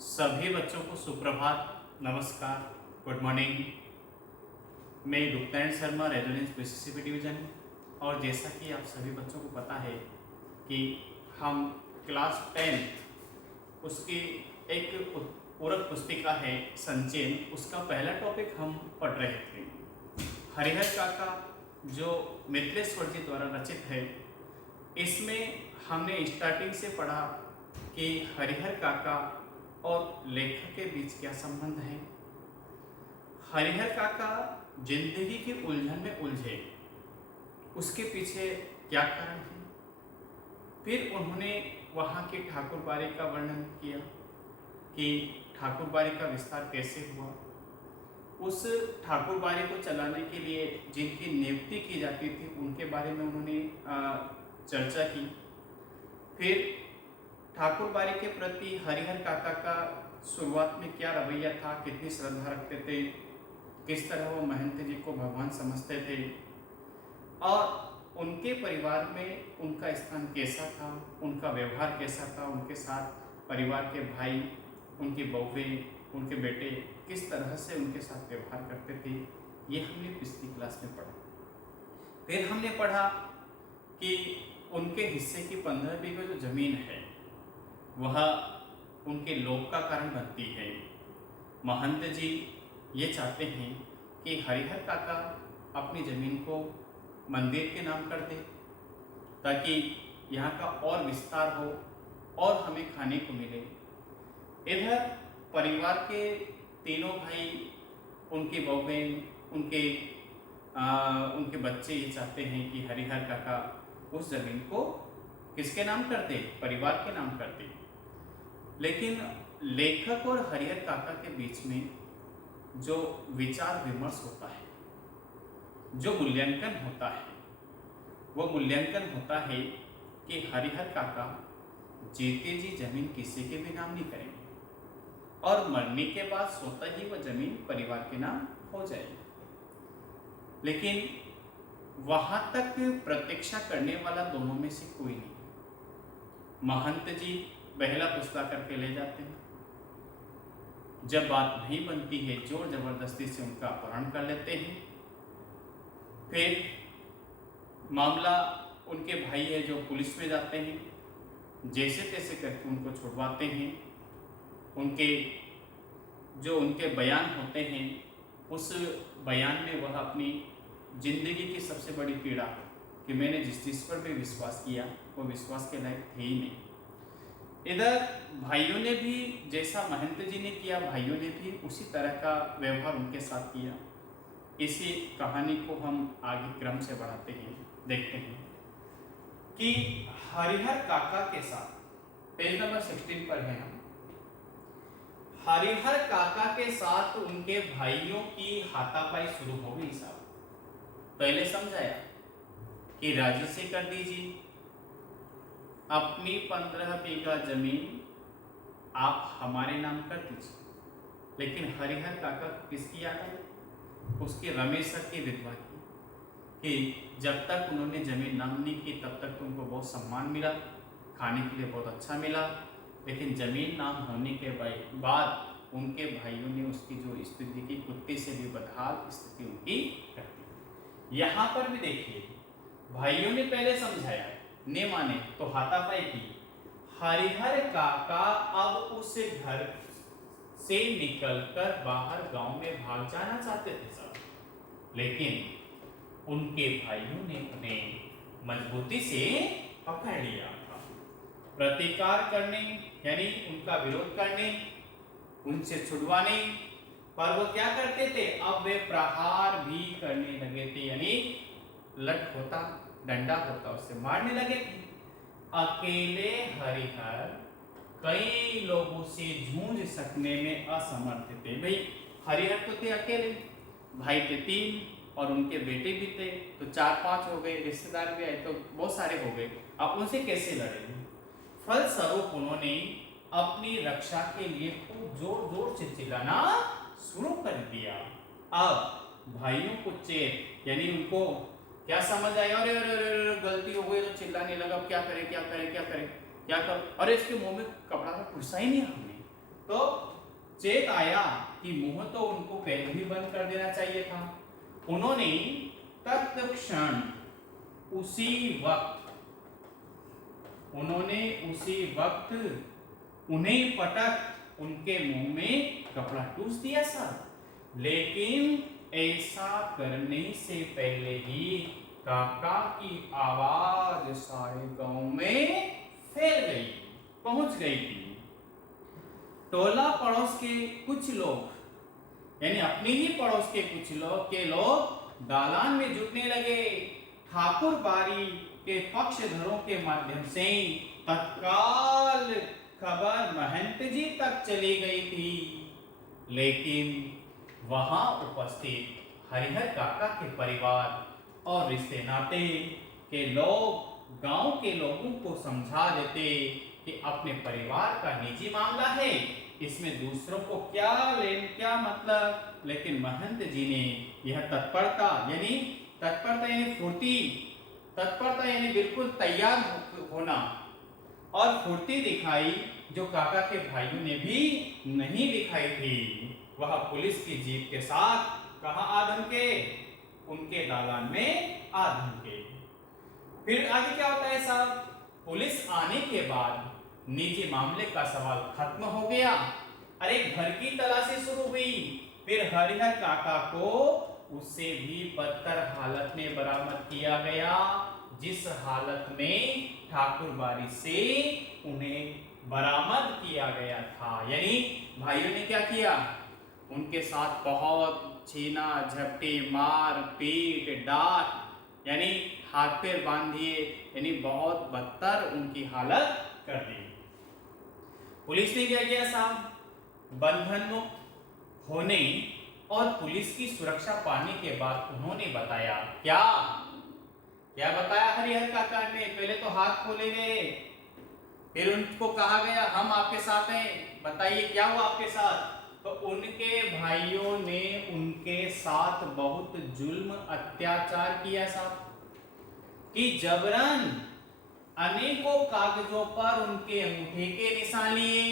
सभी बच्चों को सुप्रभात, नमस्कार, गुड मॉर्निंग। मैं गुप्तायन शर्मा, रेजोनेंस पीसीसीबी डिवीजन। और जैसा कि आप सभी बच्चों को पता है कि हम क्लास 10 उसकी एक पूरक पुस्तिका है संचयन, उसका पहला टॉपिक हम पढ़ रहे थे। हरिहर काका जो मिथिलेश्वर जी द्वारा रचित है, इसमें हमने स्टार्टिंग से पढ़ा कि हरिहर काका और लेखक के बीच क्या संबंध है। हरिहर काका जिंदगी की उलझन में उलझे, उसके पीछे क्या कारण है। फिर उन्होंने वहाँ की ठाकुरबाड़ी का वर्णन किया कि ठाकुरबाड़ी का विस्तार कैसे हुआ। उस ठाकुरबाड़ी को चलाने के लिए जिनकी नियुक्ति की जाती थी उनके बारे में उन्होंने चर्चा की। फिर ठाकुरबाड़ी के प्रति हरिहर काका का शुरुआत में क्या रवैया था, कितनी श्रद्धा रखते थे, किस तरह वो महंत जी को भगवान समझते थे और उनके परिवार में उनका स्थान कैसा था, उनका व्यवहार कैसा था, उनके साथ परिवार के भाई, उनकी बहुएं, उनके बेटे किस तरह से उनके साथ व्यवहार करते थे, ये हमने पिछली क्लास में पढ़ा। फिर हमने पढ़ा कि उनके हिस्से की 15 बीघे जो जमीन है वह उनके लोभ का कारण बनती है। महंत जी ये चाहते हैं कि हरिहर काका अपनी ज़मीन को मंदिर के नाम कर दे ताकि यहाँ का और विस्तार हो और हमें खाने को मिले। इधर परिवार के तीनों भाई, उनकी बहुएं, उनके बच्चे ये चाहते हैं कि हरिहर काका उस ज़मीन को किसके नाम कर दे, परिवार के नाम कर दे। लेकिन लेखक और हरिहर काका के बीच में जो विचार विमर्श होता है, जो मूल्यांकन होता है, वो मूल्यांकन होता है कि हरिहर काका जीते जी जमीन किसी के भी नाम नहीं करेंगे और मरने के बाद स्वतः ही वह जमीन परिवार के नाम हो जाएगी। लेकिन वहां तक प्रतीक्षा करने वाला दोनों में से कोई नहीं। महंत जी बहला फुसला करके ले जाते हैं, जब बात नहीं बनती है जोर जबरदस्ती से उनका अपहरण कर लेते हैं। फिर मामला उनके भाई है जो पुलिस में जाते हैं, जैसे तैसे करके उनको छुड़वाते हैं। उनके बयान होते हैं, उस बयान में वह अपनी जिंदगी की सबसे बड़ी पीड़ा कि मैंने जिस पर भी विश्वास किया वो विश्वास के लायक थे ही नहीं। इधर भाइयों ने भी जैसा महंत जी ने किया, भाइयों ने भी उसी तरह का व्यवहार उनके साथ किया। इसी कहानी को हम आगे क्रम से बढ़ाते हैं, देखते हैं कि हरिहर काका के साथ पेज नंबर 16 पर है हम। हरिहर काका के साथ उनके भाइयों की हाथापाई शुरू हो गई। साहब पहले समझाया कि राजी से कर दीजिए, अपनी 15 बीघा जमीन आप हमारे नाम कर दीजिए। लेकिन हरिहर काका किसकी याद आई? उसके रमेश सर की विधवा की, कि जब तक उन्होंने जमीन नाम नहीं की तब तक तो उनको बहुत सम्मान मिला, खाने के लिए बहुत अच्छा मिला। लेकिन जमीन नाम होने के बाद उनके भाइयों ने उसकी जो स्थिति की, कुत्ते से भी बदहाल स्थिति उनकी कर दी। यहाँ पर भी देखिए, भाइयों ने पहले समझाया, ने माने तो हाथापाई की। हरिहर काका अब उस घर से निकलकर बाहर गांव में भाग जाना चाहते थे सब, लेकिन उनके भाइयों ने उन्हें मजबूती से पकड़ लिया था। प्रतिकार करने यानी उनका विरोध करने, उनसे छुड़वाने पर वो क्या करते थे, अब वे प्रहार भी करने लगे थे, यानी लठ होता, डंडा होता, उससे मारने लगे थे। अकेले हरिहर कई लोगों से जूझ सकने में असमर्थ थे। भाई हरिहर तो थे अकेले, भाई थे 3 और उनके बेटे भी थे, तो 4-5 हो गए, रिश्तेदार भी आए तो बहुत सारे हो गए। अब उनसे कैसे लड़े? फलस्वरूप उन्होंने अपनी रक्षा के लिए खूब जोर जोर से चिल्लाना शुरू कर दिया। अब भाइयों को चेत यानी उनको क्या समझ आया, अरे अरे अरे गलती हो गई, तो चिल्लाने लगा, क्या करें क्या करें क्या करें क्या कर, अरे इसके मुंह में कपड़ा का कुर्सा ही नहीं हमने, तो चेत आया कि मुंह तो उनको पहले ही बंद कर देना चाहिए था। उन्होंने तत्क्षण उसी वक्त उन्हें पटक उनके मुंह में कपड़ा ठूस दिया सर। लेकिन ऐसा करने से पहले ही काका की आवाज सारे गांव में फैल गई, पहुंच गई थी। टोला पड़ोस के कुछ लोग, यानी अपने ही पड़ोस के कुछ लोग दालान में जुटने लगे। ठाकुर बारी के पक्षधरों के माध्यम से तत्काल खबर महंत जी तक चली गई थी। लेकिन वहां उपस्थित हरिहर काका के परिवार और रिश्ते नाते के लोग गांव के लोगों को समझा देते कि अपने परिवार का निजी मामला है, इसमें दूसरों को क्या मतलब। लेकिन महंत जी ने यह तत्परता यानी फुर्ती, तत्परता यानी बिल्कुल तैयार होना और फुर्ती दिखाई, जो काका के भाइयों ने भी नहीं दिखाई थी। वह पुलिस की जीप के साथ कहां आ धमके, उनके दालान में आ धमके। फिर आगे क्या होता है साहब, पुलिस आने के बाद निजी मामले का सवाल खत्म हो गया। अरे घर की तलाशी शुरू हुई। फिर हरिहर काका को उससे भी बदतर हालत में बरामद किया गया, जिस हालत में ठाकुर बारी से उन्हें बरामद किया गया था। यानी भाइयों ने क्या किया, उनके साथ बहुत छीना झपटी, मार पीट, डांट, यानी हाथ पैर बांध दिए, यानी बहुत बदतर उनकी हालत कर दी। पुलिस ने क्या किया साहब, बंधन मुक्त होने और पुलिस की सुरक्षा पाने के बाद उन्होंने बताया क्या बताया हरिहर काका ने। पहले तो हाथ खोले गए, फिर उनको कहा गया हम आपके साथ हैं, बताइए क्या हुआ आपके साथ। तो उनके भाइयों ने उनके साथ बहुत जुल्म अत्याचार किया साहब, कि जबरन अनेकों कागजों पर उनके अंगूठे के निशान लिए,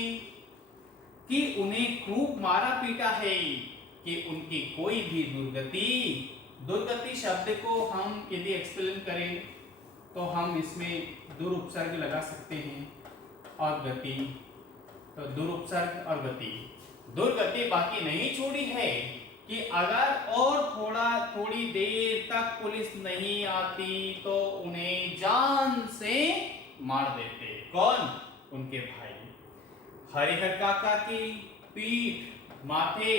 कि उन्हें खूब मारा पीटा है, कि उनकी कोई भी दुर्गति शब्द को हम यदि एक्सप्लेन करें तो हम इसमें दुरुपसर्ग लगा सकते हैं और गति, तो दुरुपसर्ग और गति। दुर्गति बाकी नहीं छोड़ी है कि अगर और थोड़ी देर तक पुलिस नहीं आती तो उन्हें जान से मार देते। कौन, उनके भाई। हरिहर काका की पीठ, माथे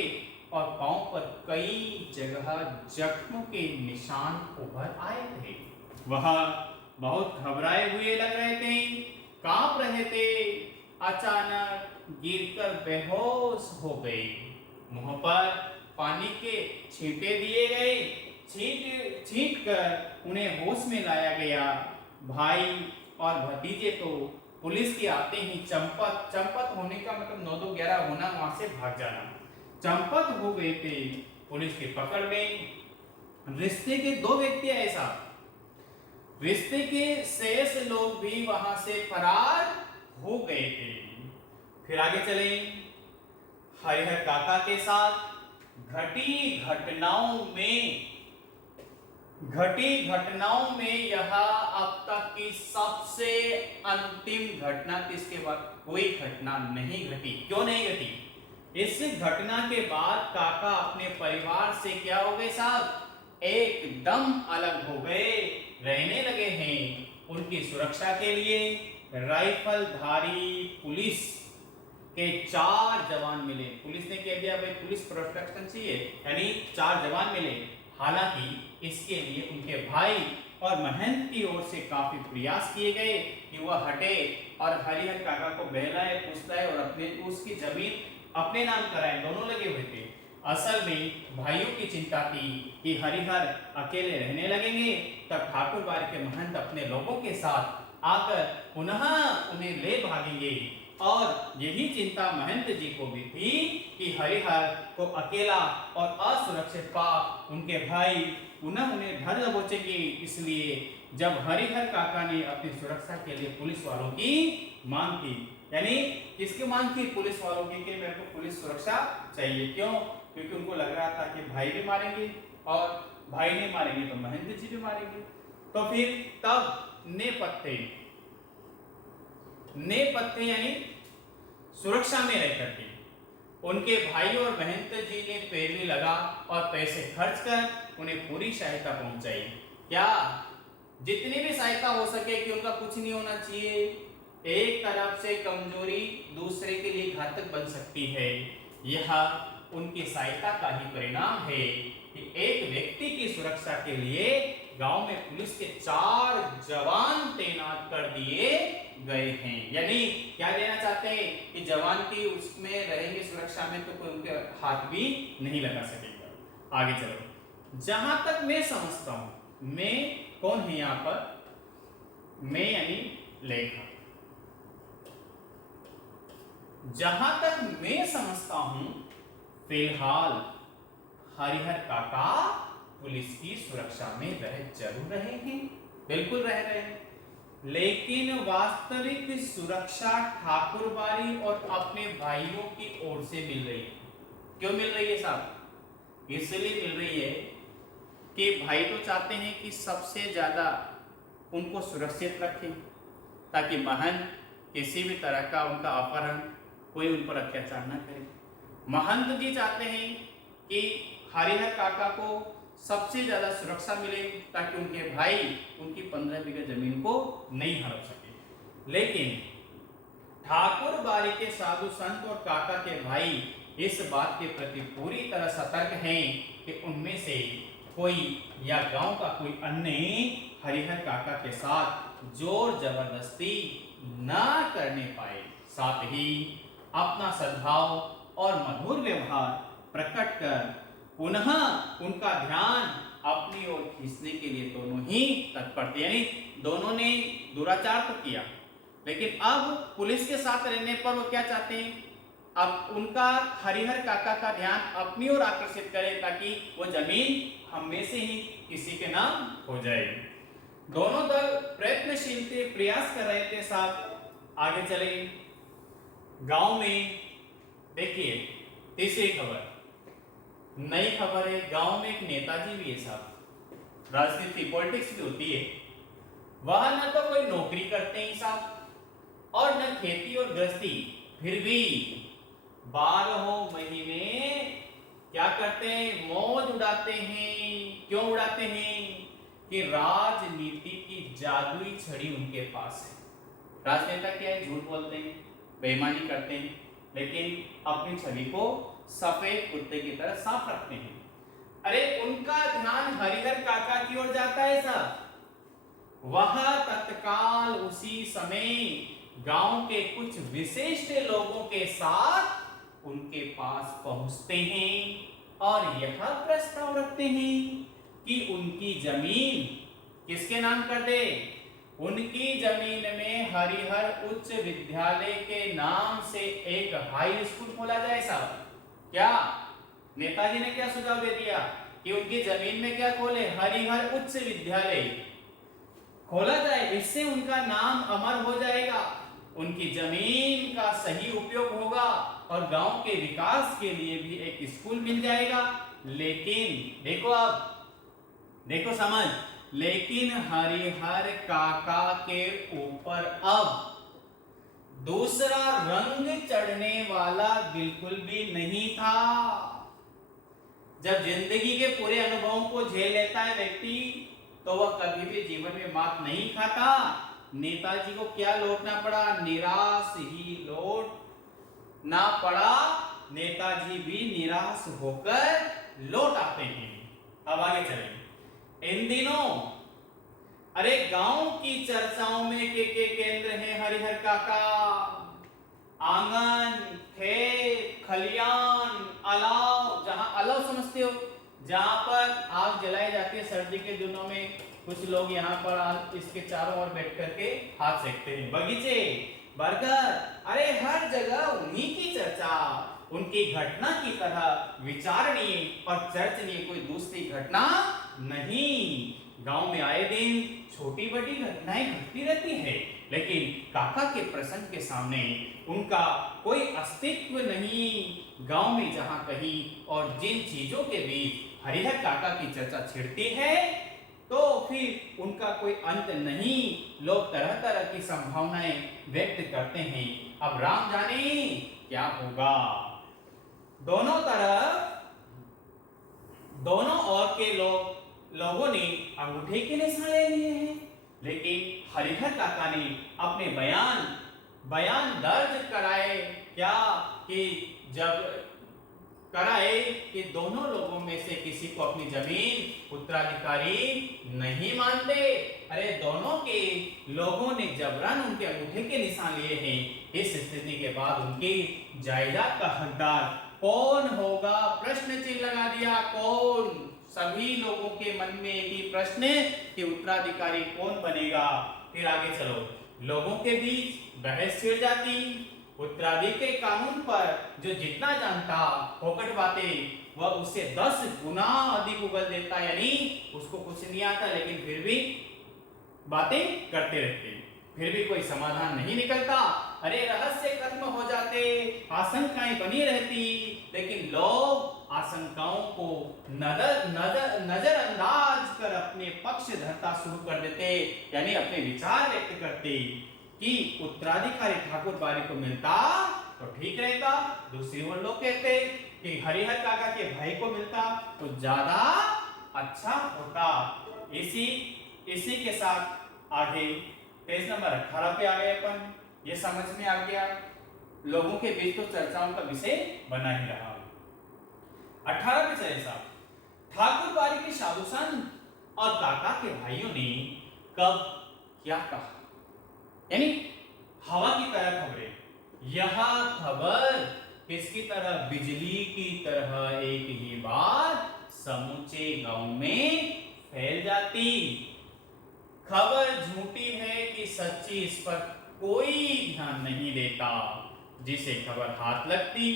और पांव पर कई जगह जख्मों के निशान उभर आए थे। वह बहुत घबराए हुए लग रहे थे, कांप रहे थे। अचानक गिरकर बेहोश हो गए। मुंह पर पानी के छींटे दिए गए, छींट कर उन्हें होश में लाया गया। भाई और भतीजे तो पुलिस के आते ही चंपत होने का मतलब 9-2-11 होना, वहां से भाग जाना, चंपत हो गए थे पुलिस की पकड़ में। रिश्ते के 2 व्यक्ति ऐसा, रिश्ते के शेष लोग भी वहां से फरार हो गए थे। फिर आगे चले, हरिहर काका के साथ घटी घटनाओं में यह अब तक की सबसे अंतिम घटना थी। इसके बाद कोई घटना नहीं घटी। क्यों नहीं घटी? इस घटना के बाद काका अपने परिवार से क्या हो गए साहब, एकदम अलग हो गए, रहने लगे हैं। उनकी सुरक्षा के लिए राइफलधारी पुलिस के 4 जवान मिले। पुलिस ने कह दिया भाई पुलिस प्रोटेक्शन चाहिए, यानी 4 जवान मिले। हालांकि इसके लिए उनके भाई और महंत की ओर से काफी प्रयास किए गए कि वह हटे और हरिहर काका को बहलाए, फुसलाए और अपने उसकी जमीन अपने नाम कराए। दोनों लगे हुए थे। असल में भाइयों की चिंता थी कि हरिहर अकेले रहने लगेंगे, तब ठाकुर बारी के महंत अपने लोगों के साथ आकर पुनः उन्हें ले भागेंगे। और यही चिंता महंत जी को भी थी कि हरिहर को अकेला और असुरक्षित पा उनके भाई पुनः उन्हें धर दबोचेंगे। इसलिए जब हरिहर काका ने अपनी सुरक्षा के लिए पुलिस वालों की मांग की। यानी किसकी मांग की? पुलिस वालों की, कि मेरे को पुलिस सुरक्षा चाहिए। क्यों? क्योंकि उनको लग रहा था कि भाई भी मारेंगे, और भाई नहीं मारेंगे तो महेंद्र जी भी मारेंगे। तो फिर तब नेपथ्य यानी सुरक्षा में रह करके उनके भाई और महेंद्र जी ने पैरवी लगा और पैसे खर्च कर उन्हें पूरी सहायता पहुंचाई। क्या? जितनी भी सहायता हो सके, कि उनका कुछ नहीं होना चाहिए। एक तरफ से कमजोरी दूसरे के लिए घातक बन सकती है। यह उनकी सहायता का ही परिणाम है कि एक व्यक्ति की सुरक्षा के लिए गांव में पुलिस के 4 जवान तैनात कर दिए गए हैं। यानी क्या देना चाहते हैं कि जवान की उसमें रहेंगे सुरक्षा में, तो कोई उनके हाथ भी नहीं लगा सकेगा। आगे चलो। जहां तक मैं समझता हूं, मैं कौन है यहां पर? मैं यानी लेखक। जहां तक मैं समझता हूं, फिलहाल हरिहर काका पुलिस की सुरक्षा में जरूर रहे हैं, बिल्कुल रह रहे हैं, लेकिन वास्तविक सुरक्षा ठाकुरबाड़ी और अपने भाइयों की ओर से मिल रही है। क्यों मिल रही है साहब? इसलिए मिल रही है कि भाई तो चाहते हैं कि सबसे ज्यादा उनको सुरक्षित रखें, ताकि महंत किसी भी तरह का उनका अपहरण, कोई उन पर अत्याचार न करे। महंत जी चाहते हैं कि हरिहर काका को सबसे ज्यादा सुरक्षा मिले, ताकि उनके भाई उनकी 15 बीघा जमीन को नहीं हड़प सके। लेकिन ठाकुर बाड़ी के साधु संत और काका के भाई इस बात के प्रति पूरी तरह सतर्क हैं कि उनमें से कोई या गांव का कोई अन्य हरिहर काका के साथ जोर जबरदस्ती ना करने पाए। साथ ही अपना सद्भाव और मधुर व्यवहार प्रकट कर पुनः उनका ध्यान अपनी ओर खींचने के लिए दोनों ही तत्पर थे। यानी दोनों ने दुराचार तो किया, लेकिन अब पुलिस के साथ रहने पर वो क्या चाहते हैं? अब उनका हरिहर काका का ध्यान अपनी ओर आकर्षित करें, ताकि वो जमीन हम में से ही किसी के नाम हो जाए। दोनों दल प्रयत्नशील थे, प्रयास कर रहे थे। साथ आगे चले। गांव में देखिए तीसरी खबर, नई खबर है। गांव में एक नेताजी भी है साहब, राजनीति पॉलिटिक्स भी होती है। वह न तो कोई नौकरी करते हैं साहब, और न खेती और गृहस्थी, फिर भी 12 महीने क्या करते हैं? मौज उड़ाते हैं। क्यों उड़ाते हैं? कि राजनीति की जादुई छड़ी उनके पास है। राजनेता क्या है? झूठ बोलते हैं, बेईमानी करते हैं, लेकिन अपनी छवि को सफेद कुत्ते की तरह साफ रखते हैं। अरे उनका ध्यान हरिहर काका की ओर जाता है साहब। वह तत्काल उसी समय गांव के कुछ विशिष्ट लोगों के साथ उनके पास पहुंचते हैं और यह प्रस्ताव रखते हैं कि उनकी जमीन किसके नाम कर दे? उनकी जमीन में हरिहर उच्च विद्यालय के नाम से एक हाई स्कूल खोला जाए साहब। क्या नेताजी ने क्या सुझाव दे दिया कि उनकी जमीन में क्या खोले? हरिहर उच्च विद्यालय खोला जाए। इससे उनका नाम अमर हो जाएगा, उनकी जमीन का सही उपयोग होगा और गांव के विकास के लिए भी एक स्कूल मिल जाएगा। लेकिन देखो, अब देखो समझ, लेकिन हरिहर काका के ऊपर अब दूसरा रंग चढ़ने वाला बिल्कुल भी नहीं था। जब जिंदगी के पूरे अनुभवों को झेल लेता है व्यक्ति, तो वह कभी भी जीवन में मात नहीं खाता। नेताजी को क्या लौटना पड़ा? निराश ही लौटना पड़ा। नेताजी भी निराश होकर लौट आते हैं। अब आगे चलें। इन दिनों अरे गांव की चर्चाओं में के केंद्र हैं हरिहर काका। आंगन, खेत, खलियान, अलाव, जहां अलाव समझते हो, जहां पर आग जलाई जाती है सर्दी के दिनों में, कुछ लोग यहाँ पर इसके चारों ओर बैठ करके हाथ सेकते हैं। बगीचे, बर्गर, अरे हर जगह उन्हीं की चर्चा। उनकी घटना की तरह विचारणीय और चर्चनीय कोई दूसरी घटना नहीं। गांव में आए दिन छोटी बड़ी घटनाएं घटती रहती है, लेकिन काका के प्रसन्न के सामने उनका कोई अस्तित्व नहीं। गांव में जहां कहीं और जिन चीजों के बीच हरिहर काका की चर्चा छिड़ती है तो फिर उनका कोई अंत नहीं। लोग तरह तरह की संभावनाएं व्यक्त करते हैं। अब राम जाने क्या होगा। दोनों तरफ दोनों ओर के लोगों ने अंगूठे के निशान ले लिए हैं, लेकिन हरिहर काका ने अपने बयान दर्ज कराए क्या कि जब कराए कि दोनों लोगों में से किसी को अपनी जमीन उत्तराधिकारी नहीं मानते। अरे दोनों के लोगों ने जबरन उनके अंगूठे के निशान लिए हैं। इस स्थिति के बाद उनकी जायदाद का हकदार कौन होगा, प्रश्न चिन्ह लगा दिया। कौन? सभी लोगों के मन में एक ही प्रश्न कि उत्तराधिकारी कौन बनेगा। फिर आगे चलो, लोगों के बीच बहस छिड़ जाती। उत्तराधिकारी के कानून पर जो जितना जानता फोकट बातें वह उससे 10 गुना अधिक उगल देता, यानी उसको कुछ नहीं आता लेकिन फिर भी बातें करते रहते, फिर भी कोई समाधान नहीं निकलता। अरे रहस्य खत्म हो जाते, आशंकाएं बनी रहती, लेकिन लोग आशंकाओं को नजरअंदाज कर अपने पक्ष धरता शुरू कर देते, यानी अपने विचार व्यक्त करते कि उत्तराधिकारी ठाकुर बारी को मिलता तो ठीक रहता। दूसरी ओर लोग कहते कि हरिहर काका के भाई को मिलता तो ज्यादा अच्छा होता। इसी के साथ आगे पेज नंबर 18 पे आ गए अपन। ये समझ में आ गया, लोगों के बीच तो चर्चाओं का विषय बना ही रहा। 18 पे चले साहब, ठाकुर बारी के साधु संत और काका के भाइयों ने कब क्या कहा, यानी हवा की तरह खबरें। यह खबर किसकी तरह? बिजली की तरह एक ही बार समूचे गांव में फैल जाती। खबर झूठी है कि सच्ची, इस पर कोई ध्यान नहीं देता। जिसे खबर हाथ लगती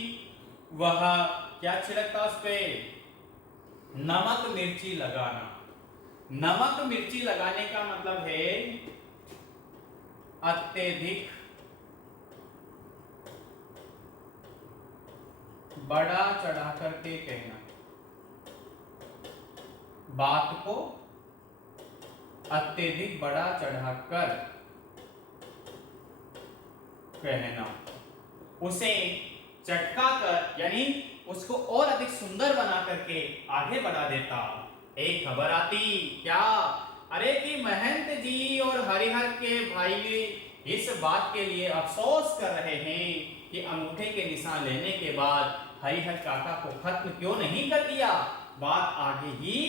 वह क्या छिड़कता उस पे? नमक मिर्ची लगाना। नमक मिर्ची लगाने का मतलब है अत्यधिक बड़ा चढ़ा करके कहना, बात को अत्यधिक बड़ा चढ़ाकर कहना, उसे चटका कर यानी उसको और अधिक सुंदर बना करके आगे बढ़ा देता। एक खबर आती क्या? अरे कि महंत जी और हरिहर के भाई इस बात के लिए अफसोस कर रहे हैं कि अंगूठे के निशान लेने के बाद हरिहर काका को खत्म क्यों नहीं कर दिया। बात आगे ही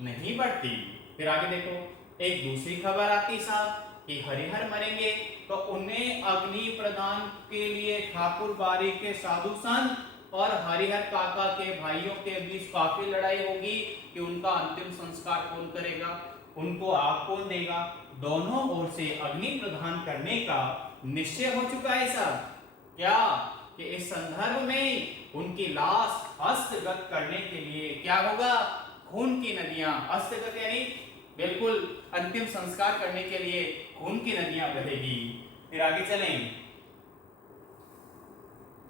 नहीं बढ़ती। फिर आगे देखो, एक दूसरी खबर आती साहब कि हरिहर मरेंगे तो उन्हें अग्नि प्रदान के लिए ठाकुर बारी के साधु संत और हरिहर काका के भाइयों के बीच काफी लड़ाई होगी कि उनका अंतिम संस्कार कौन करेगा, उनको आग कौन देगा। दोनों ओर से अग्नि प्रदान करने का निश्चय हो चुका है साहब। क्या कि इस संदर्भ में उनकी लाश हस्तगत करने के लिए क्या होगा? खून की नदियां, हस्तगत यानी बिल्कुल अंतिम संस्कार करने के लिए खून की नदियां बहेगी। फिर आगे चलें,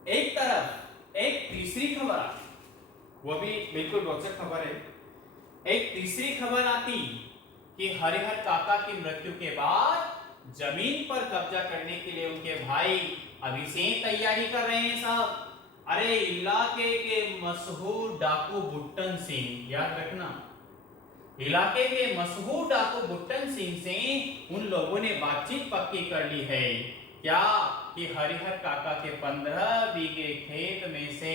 एक तरफ एक तीसरी खबर, वो भी बिल्कुल रोचक खबर है। एक तीसरी खबर आती कि हरिहर काका की मृत्यु के बाद जमीन पर कब्जा करने के लिए उनके भाई अभी से तैयारी कर रहे हैं साहब। अरे इलाके के मशहूर डाकू बुट्टन सिंह, याद रखना, इलाके के मशहूर डाकू बुट्टन सिंह से उन लोगों ने बातचीत पक्की कर ली है। क्या कि हरिहर काका के 15 बीघे खेत में से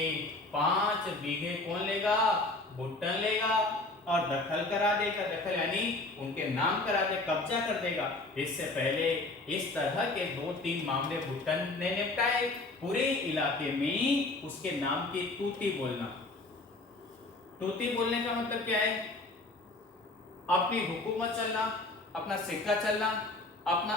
5 बीघे कौन लेगा? बुट्टन लेगा और दखल करा देगा। दखल यानी उनके नाम करा दे, कब्जा कर देगा। इससे पहले इस तरह के 2-3 मामले बुट्टन ने निपटाए। पूरे इलाके में उसके नाम की तूती बोलना। तूती बोलने का मतलब क्या है? अपनी हुकूमत चलना, अपना सिक्का चलना, अपना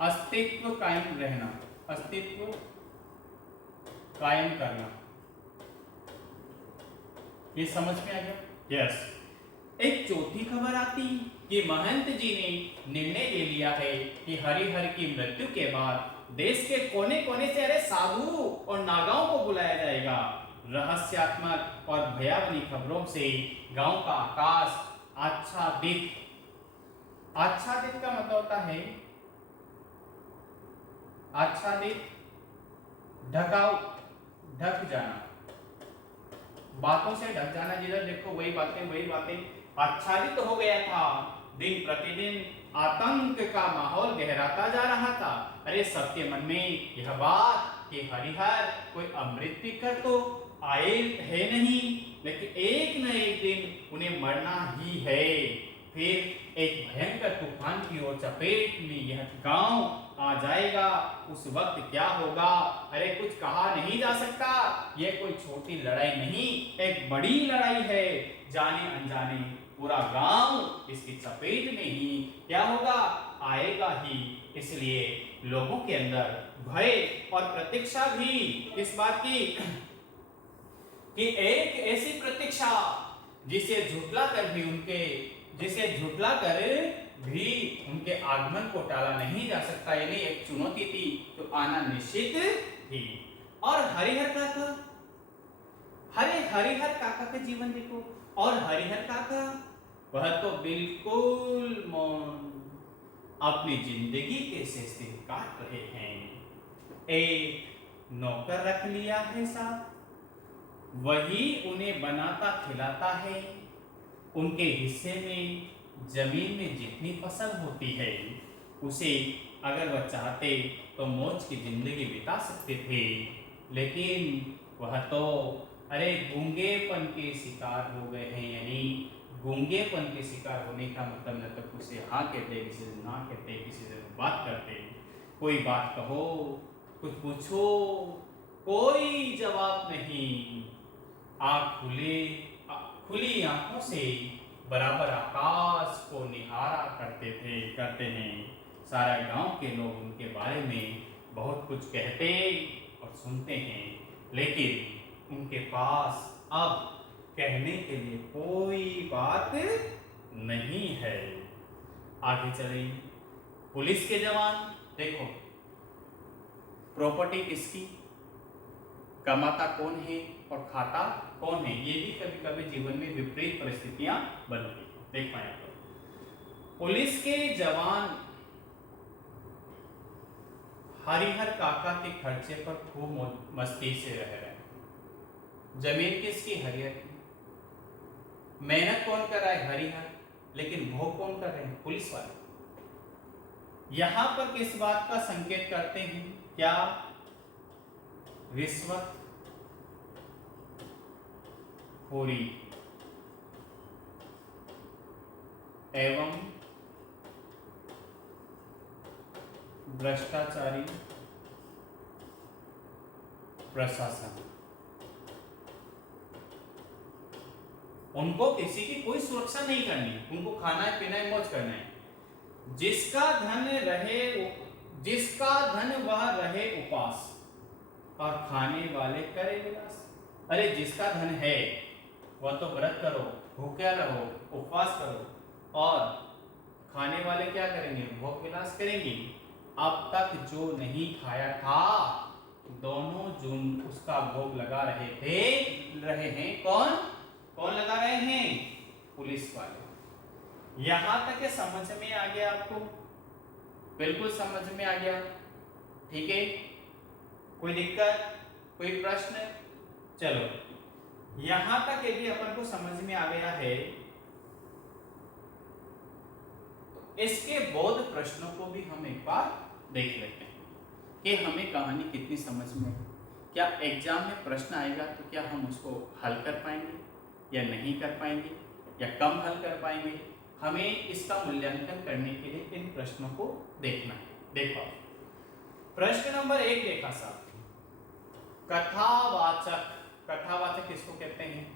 अस्तित्व कायम रहना, अस्तित्व कायम करना। ये समझ में आ गया? यस। एक चौथी खबर आती कि महंत जी ने निर्णय ले लिया है कि हरिहर की मृत्यु के बाद देश के कोने कोने से अरे साधु और नागाओं को बुलाया जाएगा। रहस्यात्मक और भयावनी खबरों से गांव का आकाश आच्छादित, आच्छादित का मतलब होता है आच्छादित, ढकाव, ढक जाना, बातों से ढक जाना, जिधर देखो वही बातें आच्छादित हो गया था। दिन प्रतिदिन आतंक का माहौल गहराता जा रहा था। अरे सबके मन में यह बात कि हरिहर कोई अमृत पीकर तो आए है नहीं, लेकिन एक न एक दिन उन्हें मरना ही है। फिर एक भयंकर तूफान की ओर चपेट में यह गांव आ जाएगा। उस वक्त क्या होगा, अरे कुछ कहा नहीं जा सकता। यह कोई छोटी लड़ाई नहीं, एक बड़ी लड़ाई है। जाने अनजाने पूरा गांव इसकी चपेट में ही क्या होगा, आएगा ही। इसलिए लोगों के अंदर भय और प्रतीक्षा भी इस बात की कि एक ऐसी प्रतीक्षा जिसे झुठला कर भी उनके आगमन को टाला नहीं जा सकता, यानी एक चुनौती थी तो आना निश्चित थी। और हरिहर काका के जीवन देखो, और हरिहर काका वह तो बिल्कुल मौन अपनी जिंदगी के सिलसिले काट रहे हैं। एक नौकर रख लिया है साहब, वही उन्हें बनाता खिलाता है। उनके हिस्से में जमीन में जितनी फसल होती है उसे अगर वह चाहते तो मौज की जिंदगी बिता सकते थे, लेकिन वह तो अरे गूंगेपन के शिकार हो गए हैं। यानी गूंगेपन के शिकार होने का मतलब न तो किसी हाँ कहते, किसी से ना कहते, किसी से बात करते। कोई बात कहो, कुछ पूछो, कोई जवाब नहीं। खुली आंखों से बराबर आकाश को निहारा करते हैं। सारा गांव के लोग उनके बारे में बहुत कुछ कहते और सुनते हैं, लेकिन उनके पास अब कहने के लिए कोई बात नहीं है। आगे चले, पुलिस के जवान देखो, प्रॉपर्टी किसकी, कमाता कौन है और खाता कौन है, ये भी कभी कभी जीवन में विपरीत परिस्थितियां बनती हैं। देख पाए तो पुलिस के जवान हरिहर काका के खर्चे पर खूब मस्ती से रह रहे हैं। जमीन किसकी, हरिहर की। मेहनत कौन कर रहा है, हरिहर, लेकिन भोग कौन कर रहे हैं, पुलिस वाले। यहां पर किस बात का संकेत करते हैं, क्या रिश्वत खोरी एवं भ्रष्टाचारी प्रशासन। उनको किसी की कोई सुरक्षा नहीं करनी, उनको खाना है, पीना है, मौज करना है। जिसका धन वह रहे उपास और खाने वाले करे विलास। अरे जिसका धन है वह तो व्रत करो, भूख्या रहो, उपवास करो, और खाने वाले क्या करेंगे, भोग विलास करेंगे। अब तक जो नहीं खाया था, दोनों जून उसका भोग लगा रहे हैं। कौन लगा रहे हैं, पुलिस वाले। यहां तक समझ में आ गया आपको, बिल्कुल समझ में आ गया, ठीक है। कोई दिक्कत, कोई प्रश्न, चलो यहां तक यदि अपन को समझ में आ गया है तो इसके बौद्ध प्रश्नों को भी हम एक बार देख लेते हैं कि हमें कहानी कितनी समझ में है। क्या एग्जाम में प्रश्न आएगा तो क्या हम उसको हल कर पाएंगे या नहीं कर पाएंगे या कम हल कर पाएंगे। हमें इसका मूल्यांकन करने के लिए इन प्रश्नों को देखना है। देखो प्रश्न नंबर 1 देखा साहब, कथावाचक किसको कहते हैं,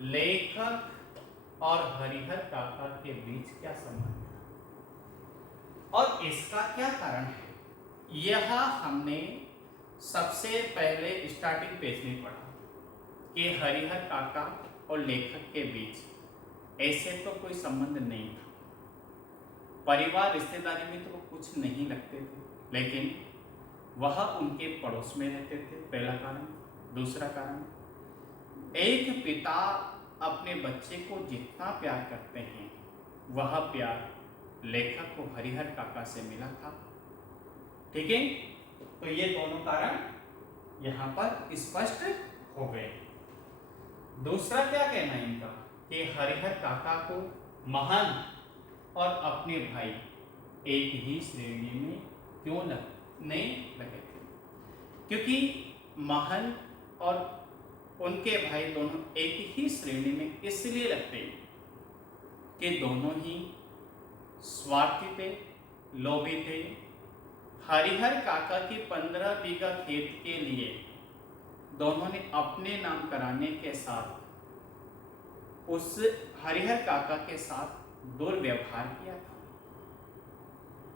लेखक और हरिहर काका के बीच क्या संबंध है और इसका क्या कारण है, यह हमने सबसे पहले स्टार्टिंग पेज में पढ़ा कि हरिहर काका और लेखक के बीच ऐसे तो कोई संबंध नहीं था, परिवार रिश्तेदारी में तो वो कुछ नहीं लगते थे, लेकिन वह उनके पड़ोस में रहते थे, पहला कारण। दूसरा कारण, एक पिता अपने बच्चे को जितना प्यार करते हैं वह प्यार लेखक को हरिहर काका से मिला था। ठीक है, तो ये दोनों कारण यहाँ पर स्पष्ट हो गए। दूसरा क्या कहना है इनका कि हरिहर काका को महल और अपने भाई एक ही श्रेणी में क्यों नहीं लगे थे, क्योंकि महल और उनके भाई दोनों एक ही श्रेणी में इसलिए लगते कि दोनों ही स्वार्थी थे, लोभी थे। हरिहर काका की 15 बीघा खेत के लिए दोनों ने अपने नाम कराने के साथ उस हरिहर काका के साथ दुर्व्यवहार किया था।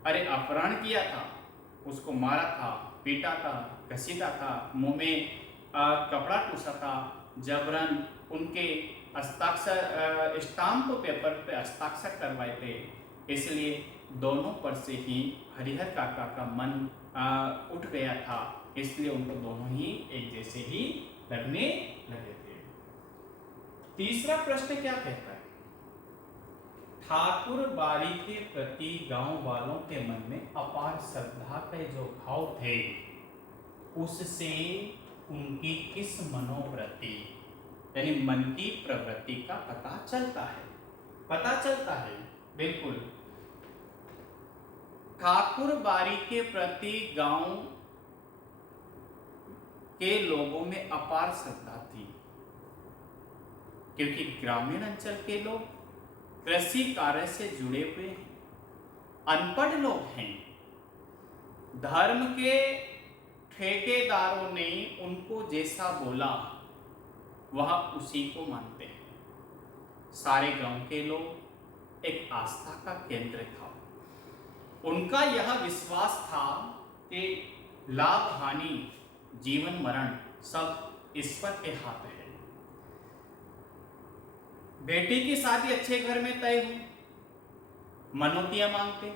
अरे अपहरण किया था, उसको मारा था, पीटा था, घसीटा था, मुंह में कपड़ा टूसा था, जबरन उनके हस्ताक्षर स्टाम्प पेपर पे हस्ताक्षर करवाए थे। इसलिए दोनों पर से ही हरिहर काका का मन उठ गया था, इसलिए उनको दोनों ही एक जैसे ही लगने लगे थे। तीसरा प्रश्न क्या कहता है? ठाकुर बारी के प्रति गांव वालों के मन में अपार श्रद्धा के जो भाव थे, उससे उनकी किस मनोवृत्ति यानी मन की प्रवृत्ति का पता चलता है? बिल्कुल, ठाकुर बारी के प्रति गांव के लोगों में अपार श्रद्धा थी, क्योंकि ग्रामीण अंचल के लोग कृषि कार्य से जुड़े हुए हैं, अनपढ़ लोग हैं। धर्म के ठेकेदारों ने उनको जैसा बोला वह उसी को मानते हैं। सारे गांव के लोग एक आस्था का केंद्र था। उनका यह विश्वास था कि लाभ हानि, जीवन मरण सब ईश्वर के हाथ है। बेटी की शादी अच्छे घर में तय हुई, मनौतियां मांगते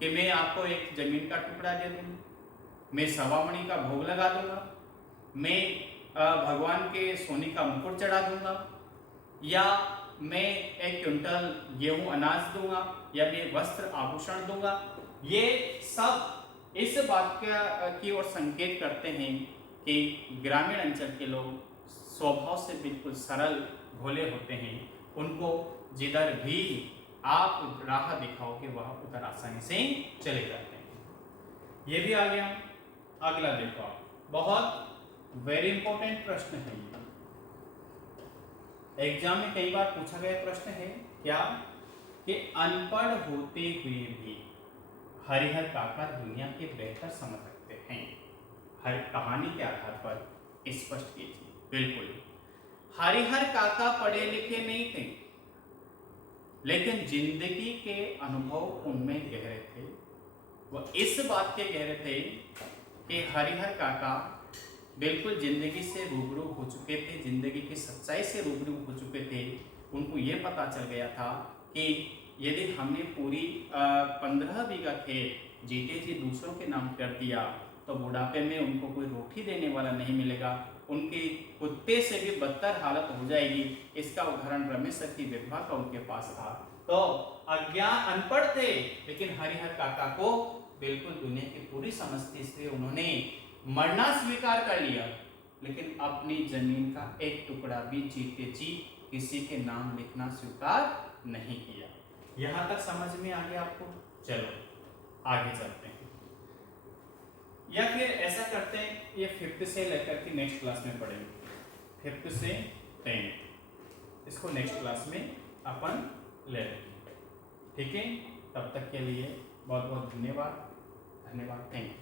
कि मैं आपको एक जमीन का टुकड़ा दे दूंगा, मैं सवामणि का भोग लगा दूंगा, मैं भगवान के सोने का मुकुट चढ़ा दूंगा, या मैं 1 क्विंटल गेहूं अनाज दूंगा, या मैं वस्त्र आभूषण दूंगा। ये सब इस बात की ओर संकेत करते हैं कि ग्रामीण अंचल के लोग स्वभाव से बिल्कुल सरल भोले होते हैं। उनको जिधर भी आप राह दिखाओगे वह उधर आसानी से चले जाते हैं। ये भी आ गया। अगला देखो, बहुत वेरी इंपॉर्टेंट प्रश्न है ये, एग्जाम में कई बार पूछा गया प्रश्न है। क्या कि अनपढ़ होते हुए भी हरिहर काका दुनिया के बेहतर समझ सकते हैं। हर कहानी के आधार पर स्पष्ट कीजिए। बिल्कुल, हरिहर काका पढ़े लिखे नहीं थे, लेकिन जिंदगी के अनुभव उनमें गहरे थे। वह इस बात के गहरे थे कि हरिहर काका बिल्कुल जिंदगी से रूबरू हो चुके थे, जिंदगी की सच्चाई से रूबरू हो चुके थे। उनको ये पता चल गया था कि यदि हमने पूरी 15 बीघा खेत जीते जी दूसरों के नाम कर दिया तो बुढ़ापे में उनको कोई रोटी देने वाला नहीं मिलेगा, उनकी कुत्ते से भी बदतर हालत हो जाएगी। इसका उदाहरण रमेश की विधवा का उनके पास था। तो अज्ञान, अनपढ़ थे, लेकिन हरिहर काका को बिल्कुल दुनिया की पूरी समझ थी, इसलिए उन्होंने मरना स्वीकार कर लिया, लेकिन अपनी जमीन का एक टुकड़ा भी जीते जी किसी के नाम लिखना स्वीकार नहीं किया। यहां तक समझ में आ गया आपको? चलो आगे चलते हैं, या फिर ऐसा करते हैं, ये 5th से लेकर के नेक्स्ट क्लास में पढ़ेंगे। 5th से 10th इसको नेक्स्ट क्लास में अपन ले लेंगे। ठीक है, तब तक के लिए बहुत बहुत धन्यवाद। Thank you.